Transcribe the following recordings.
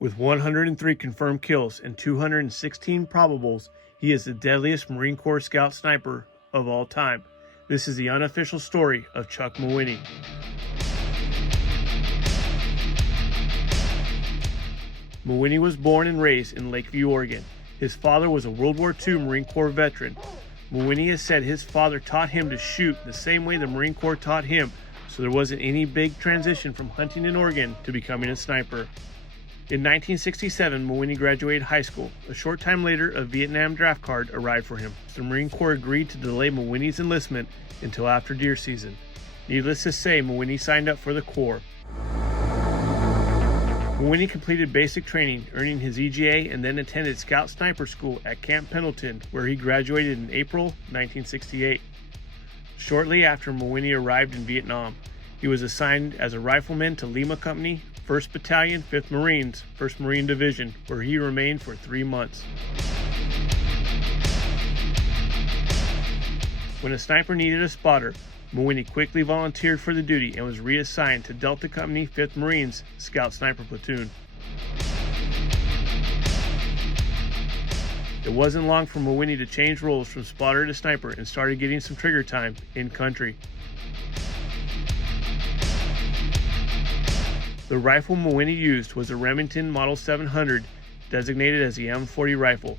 With 103 confirmed kills and 216 probables, he is the deadliest Marine Corps scout sniper of all time. This is the unofficial story of Chuck Mawhinney. Mawhinney was born and raised in Lakeview, Oregon. His father was a World War II Marine Corps veteran. Mawhinney has said his father taught him to shoot the same way the Marine Corps taught him, so there wasn't any big transition from hunting in Oregon to becoming a sniper. In 1967, Mawhinney graduated high school. A short time later, a Vietnam draft card arrived for him. The Marine Corps agreed to delay Mawhinney's enlistment until after deer season. Needless to say, Mawhinney signed up for the Corps. Mawhinney completed basic training, earning his EGA, and then attended Scout Sniper School at Camp Pendleton, where he graduated in April 1968. Shortly after Mawhinney arrived in Vietnam, he was assigned as a rifleman to Lima Company, 1st Battalion, 5th Marines, 1st Marine Division, where he remained for 3 months. When a sniper needed a spotter, Mawhinney quickly volunteered for the duty and was reassigned to Delta Company, 5th Marines, Scout Sniper Platoon. It wasn't long for Mawhinney to change roles from spotter to sniper and started getting some trigger time in country. The rifle Mawhinney used was a Remington Model 700, designated as the M40 rifle.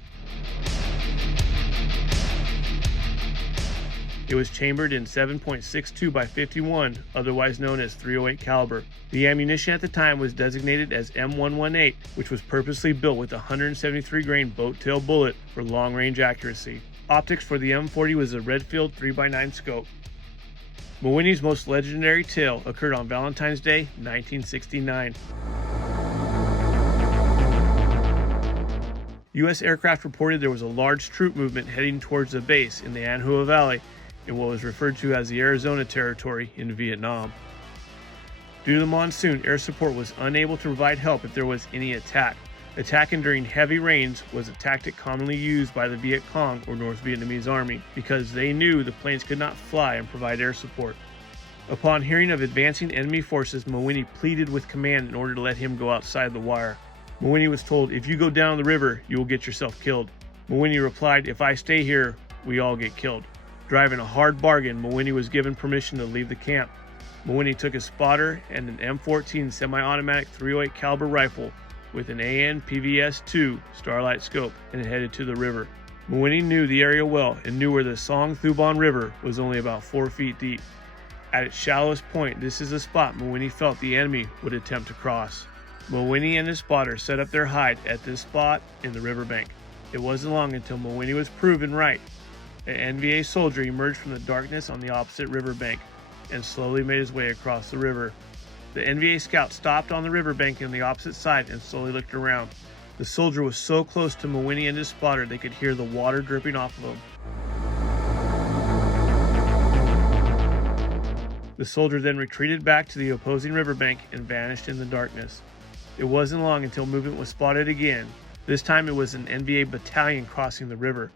It was chambered in 7.62 by 51, otherwise known as .308 caliber. The ammunition at the time was designated as M118, which was purposely built with a 173 grain boat tail bullet for long-range accuracy. Optics for the M40 was a Redfield 3x9 scope. Mawhinney's most legendary tale occurred on Valentine's Day, 1969. U.S. aircraft reported there was a large troop movement heading towards the base in the An Hoa Valley in what was referred to as the Arizona Territory in Vietnam. Due to the monsoon, air support was unable to provide help if there was any attack. Attacking during heavy rains was a tactic commonly used by the Viet Cong or North Vietnamese Army because they knew the planes could not fly and provide air support. Upon hearing of advancing enemy forces, Mawhinney pleaded with command in order to let him go outside the wire. Mawhinney was told, "If you go down the river, you will get yourself killed." Mawhinney replied, "If I stay here, we all get killed." Driving a hard bargain, Mawhinney was given permission to leave the camp. Mawhinney took his spotter and an M14 semi-automatic .308 caliber rifle with an AN-PVS-2 Starlight scope and headed to the river. Mawhinney knew the area well and knew where the Song Thu Bon River was only about 4 feet deep. At its shallowest point, this is the spot Mawhinney felt the enemy would attempt to cross. Mawhinney and his spotter set up their hide at this spot in the riverbank. It wasn't long until Mawhinney was proven right. An NVA soldier emerged from the darkness on the opposite riverbank and slowly made his way across the river. The NVA scout stopped on the riverbank on the opposite side and slowly looked around. The soldier was so close to Mawhinney and his spotter they could hear the water dripping off of him. The soldier then retreated back to the opposing riverbank and vanished in the darkness. It wasn't long until movement was spotted again. This time it was an NVA battalion crossing the river.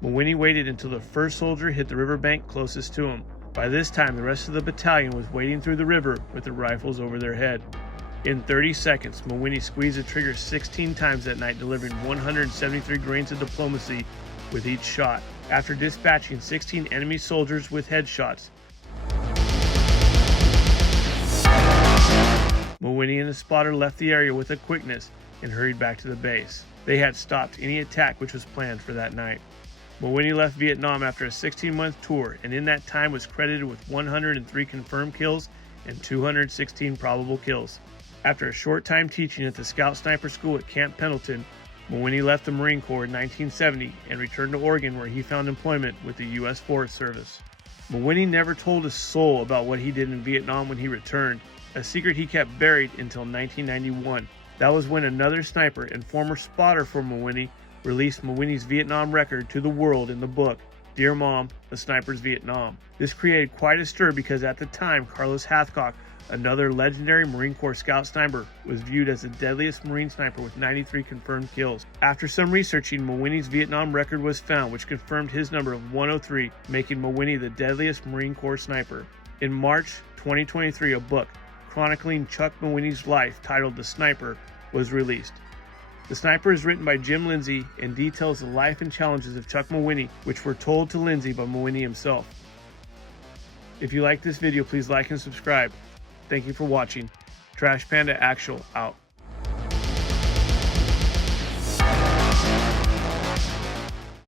Mawhinney waited until the first soldier hit the riverbank closest to him. By this time, the rest of the battalion was wading through the river with their rifles over their head. In 30 seconds, Mawhinney squeezed the trigger 16 times that night, delivering 173 grains of diplomacy with each shot. After dispatching 16 enemy soldiers with headshots, Mawhinney and his spotter left the area with a quickness and hurried back to the base. They had stopped any attack which was planned for that night. Mawhinney left Vietnam after a 16-month tour, and in that time was credited with 103 confirmed kills and 216 probable kills. After a short time teaching at the Scout Sniper School at Camp Pendleton, Mawhinney left the Marine Corps in 1970 and returned to Oregon, where he found employment with the U.S. Forest Service. Mawhinney never told a soul about what he did in Vietnam when he returned, a secret he kept buried until 1991. That was when another sniper and former spotter for Mawhinney released Mawhinney's Vietnam record to the world in the book, Dear Mom, A Sniper's Vietnam. This created quite a stir because at the time, Carlos Hathcock, another legendary Marine Corps scout sniper, was viewed as the deadliest Marine sniper with 93 confirmed kills. After some researching, Mawhinney's Vietnam record was found, which confirmed his number of 103, making Mawhinney the deadliest Marine Corps sniper. In March 2023, a book, chronicling Chuck Mawhinney's life titled The Sniper was released. The Sniper is written by Jim Lindsay and details the life and challenges of Chuck Mawhinney, which were told to Lindsay by Mawhinney himself. If you like this video, please like and subscribe. Thank you for watching. Trash Panda Actual out.